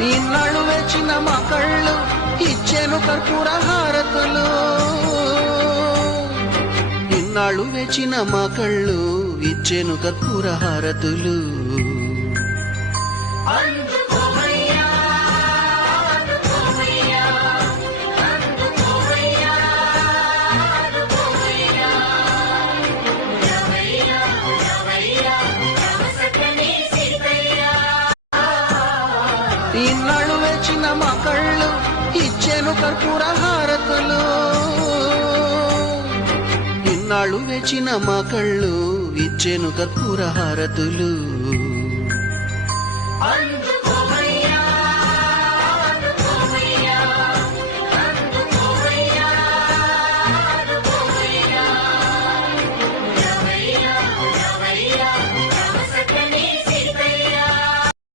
ఇన్నాళ్ళు వేచిన మా కళ్ళు ఇచ్చేను కర్పూర హారతులు. ఇన్నాళ్ళు వేచిన మా కళ్ళు ఇచ్చేను కర్పూర హారతులు. ఇన్నాళ్ళు వేచిన మా కళ్ళు ఇచ్చేను కర్పూర హారతులు. ఇన్నాళ్ళు వేచిన మా కళ్ళు ఇచ్చేను కర్పూర హారతులు.